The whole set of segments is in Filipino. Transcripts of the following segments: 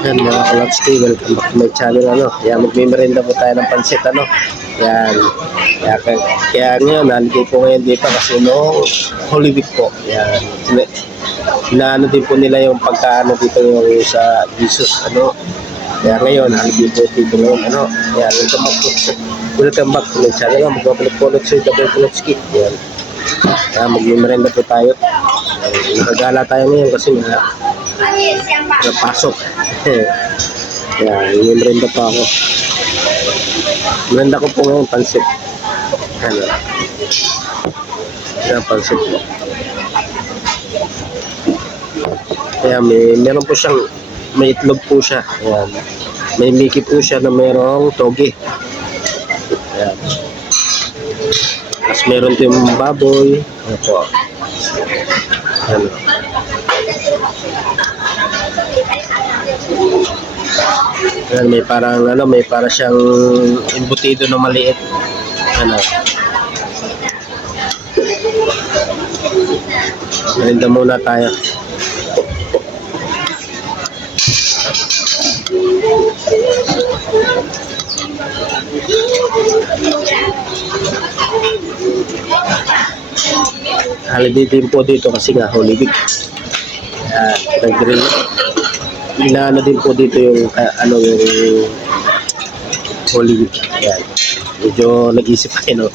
Yan mga kalotski, welcome back to my channel. Yan, magmimerenda po tayo ng pansit. Yan. Kaya ngayon, nandito po ngayon dito kasi no, Holy Week po. Yan. Inaano din po nila yung pagkaano dito yung sa Jesus. Kaya ngayon, nandito po dito ngayon. Yan, welcome back to my channel. Magbabalik po ulit sa Double Kalotski. Yan. Kaya magmimerenda po tayo. Nagagala tayo ngayon kasi napasok. Yan, merenda pa ako. Merenda ko po ngayon pansit. Yan, pansit po. Kaya meron po siyang, may itlog po siya. Yan. May Mickey po siya na merong toge. Yan. Tapos meron po yung baboy. Yan po. Yan. Yan, may parang may para siyang embutido na maliit. Merinda muna tayo. Holiday din po dito kasi nga Holy Week. Nag-grill. Inaano din po dito yung yung Holy Week. Yan. Medyo nag-isip kayo, no?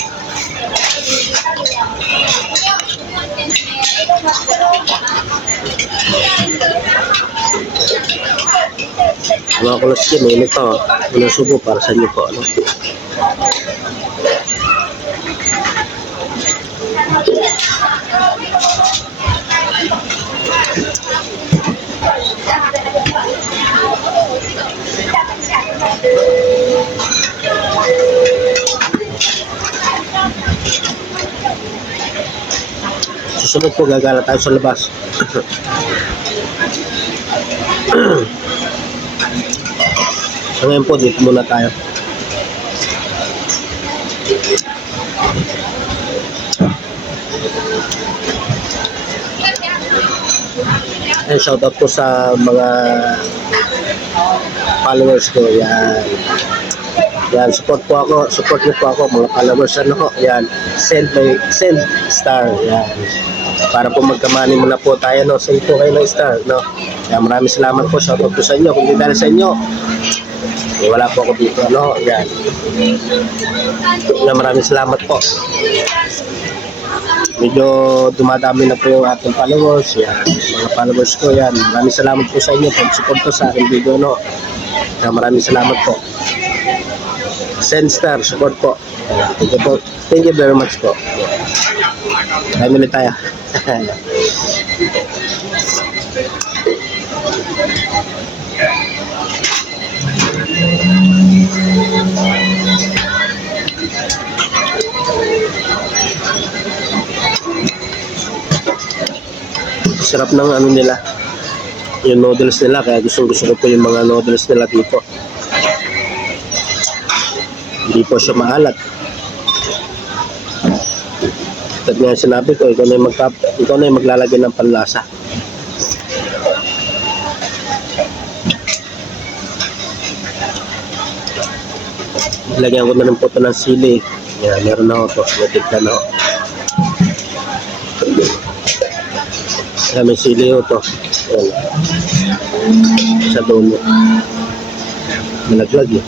Mga kalotski, mainit pa. Unang subo para sa inyo po. Susunod po, gagala tayo sa labas. So ngayon po, dito muna tayo. And shoutout po sa mga followers ko. Yan, support niyo po ako mga followers. Yan, send star. Yan. Para po magkamani muna po tayo, send po kayo ng star, Yan, maraming salamat po. Shoutout po sa inyo. Kung hindi dahil sa inyo, wala po ako dito, Yan. Yan, maraming salamat po. Medyo dumadami na po yung ating followers. Yan, mga followers ko. Yan, maraming salamat po sa inyo pag-support po sa aking video, Yan, maraming salamat po. Send star, support po. Thank you very much po. Kaya muli tayo. Sarap ng nila, yung noodles nila, kaya gusto ko po yung mga noodles nila dito. Hindi po siya maalat. At nga sinabi ko, ikaw na yung maglalagay ng panlasa. Lagyan ko na rin po ito ng sili. Yan, meron na ako ito. Natignan na ako. May sili ko ito. Sa dulo. Malaglag yun.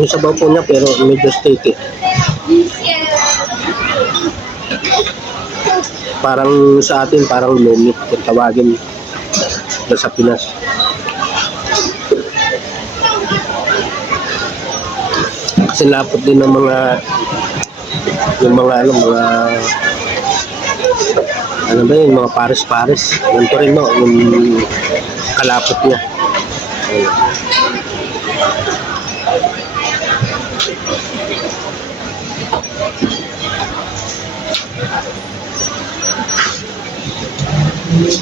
Yung sabaw po niya pero medyo sticky. Parang sa atin, parang lumi kung tawagin sa Pinas. Kasi lapot din ng mga mga pares-pares. Ganito rin, yung kalapot niya. Meron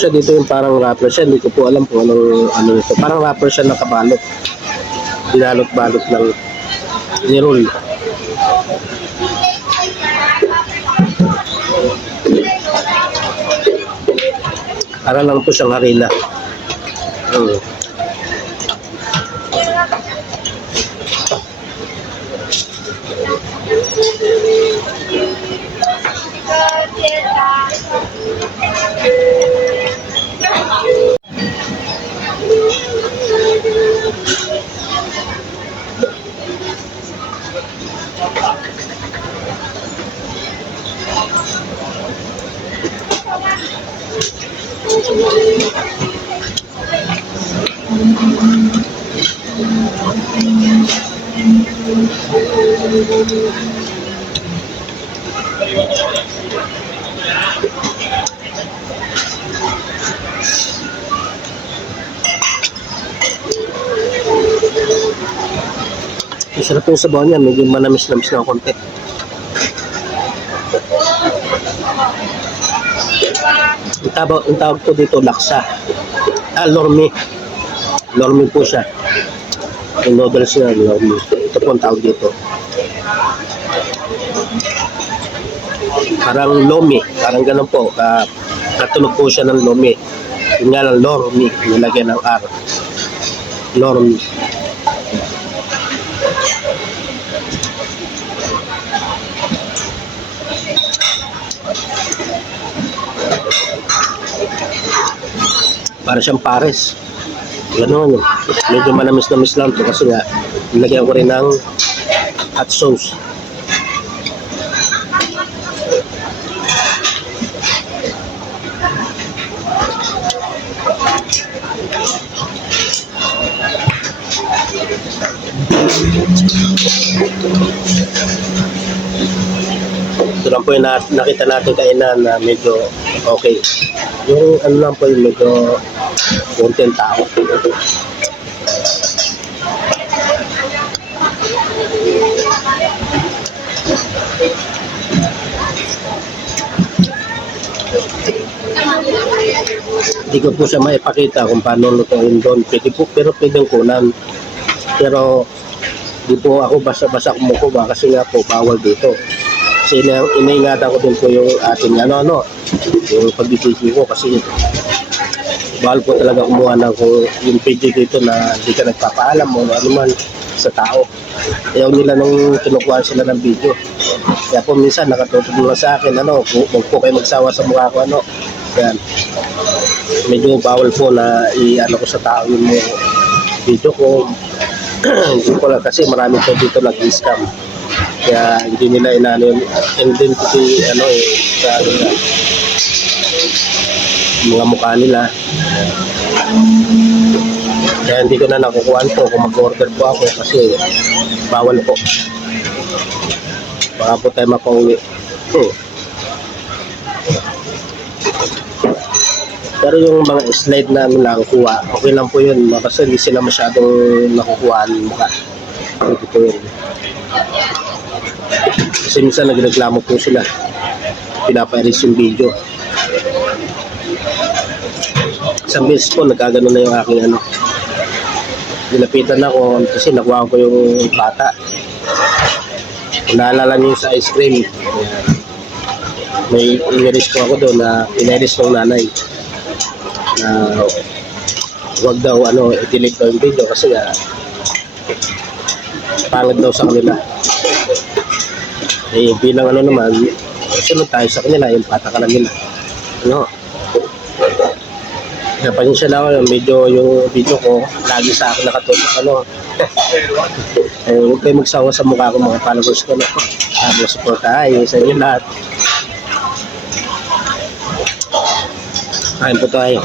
siya dito yung parang wrapper siya. Hindi ko po alam kung anong ano ito. Parang wrapper siya nakabalot. Binalot-balot lang. Ni-roll. Para lang po siyang harina. Masarap yung sabaw niya, medyo manamis-namis na konti. Ang tawag po dito, laksa. Lormi. Lormi po siya. Yung noodles niya, lormi. Ito po ang tawag dito. Parang lomi, parang ganun po. Katulog po siya ng lomi. Yung nga lang, lormi, nilagyan ng R. Lormi. Para siyang pares. Ganun. Medyo manamis-namis lang ito kasi nga nilagyan ko rin ng hot sauce. Ito lang po yung nakita natin kainan na medyo okay. Yung ano lang po yung medyo konting tao. Hindi ko po siya maipakita kung paano lutuin doon. Pwede po, pero pwedeng kunan. Pero di po ako basta-basta kumukuha kasi nga po bawal dito. Kasi inaingatan ko din po yung ating yung pagbibigay ko kasi bawal po talaga kumuha ng yung page dito na hindi ka nagpapaalam o ano man sa tao. Ayaw nila nung kinukuha sila ng video. Kaya po minsan nakatutulong lang sa akin, huwag po kayo magsawa sa mukha ko, yan. Medyo bawal po na i-ano ko sa tao yung video ko. Hindi ko lang kasi marami po dito nag-scam. Kaya hindi nila inano yung identity sa mga mukha nila. Kaya hindi ko na nakukuhaan po kung mag-order po ako kasi bawal po. Baka po tayo mapauwi. Pero yung mga slide na lang kuha, okay lang po yun kasi hindi sila masyadong nakukuhaan mukha. Ito po yun. Kasi minsan nagreklamo po sila, pinapa-erase yung video. Isang beses po nagkaganon na yung aking nilapitan ako kasi nakuha ko yung bata. Naalala niyo sa ice cream, may in-erase po ako doon na in-erase ng nanay na huwag daw i-delete daw yung video kasi pangit daw sa kanila. Bilang naman, sunod tayo sa kanila, yung patakaran nila. Napansin siya na ako, yung video ko, lagi sa akin nakatutok, huwag kayo magsawa sa mukha ko, mga followers ko, support tayo sa inyo lahat. Kain po tayo.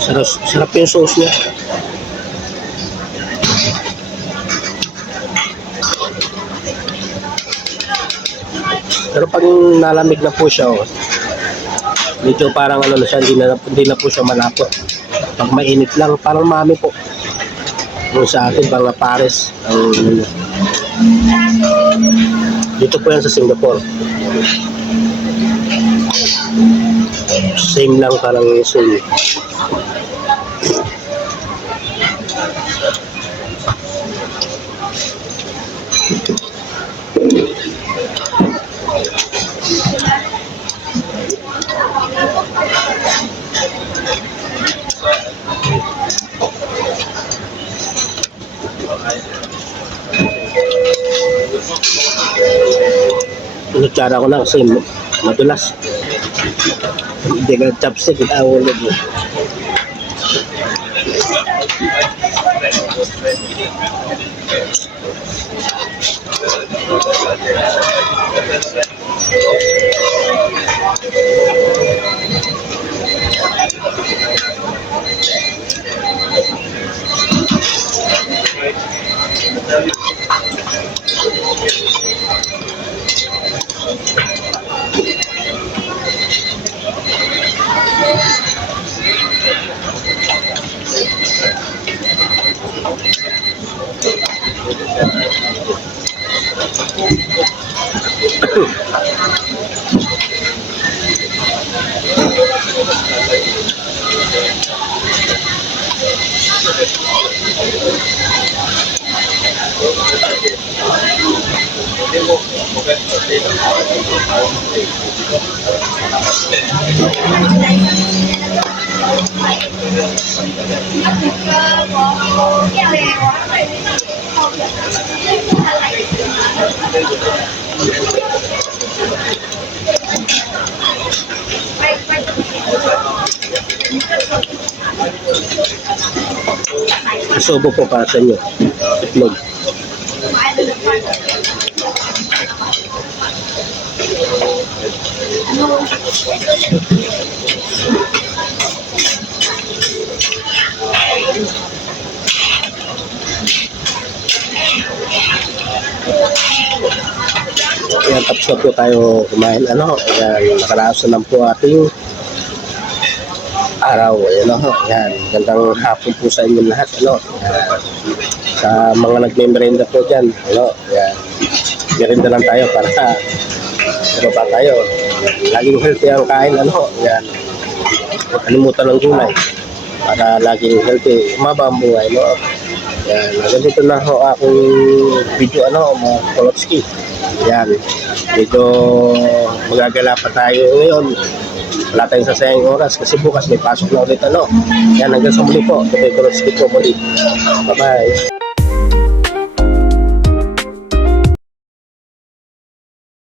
Sarap, sarap yung sauce niya. Pero pag nalamig na po siya, oh, medyo parang ano na siya, hindi na po siya malapot. Pag mainit lang, parang mami po. Yung sa atin, mga pares. Dito po yan sa Singapore. Same lang, parang same. Inutsara ko na kasi madulas. Hindi ka chopstick, itawalog mo. Subo po para sa inyo. Itlog. Ayan, tapos na po tayo kumain. Ayan, nakaraos na lang po ating araw. Ayan, ayan, gandang hapon po sa inyo lahat. Ayan, sa mga nagme-merenda po dyan. Ayan, merenda lang tayo para ba tayo. Laging healthy ang kain. Ayan, huwag kalimutan ng gulay para laging healthy. Umaba ang buhay. Ayan, ganito na ho akong video, mga Kolotski. Ayan, medyo magagala pa tayo ngayon. Wala tayong sasayang oras kasi bukas may pasok na ulit. Ayan, hanggang sa muli po. Ito ay Kolotski po muli. Bye-bye.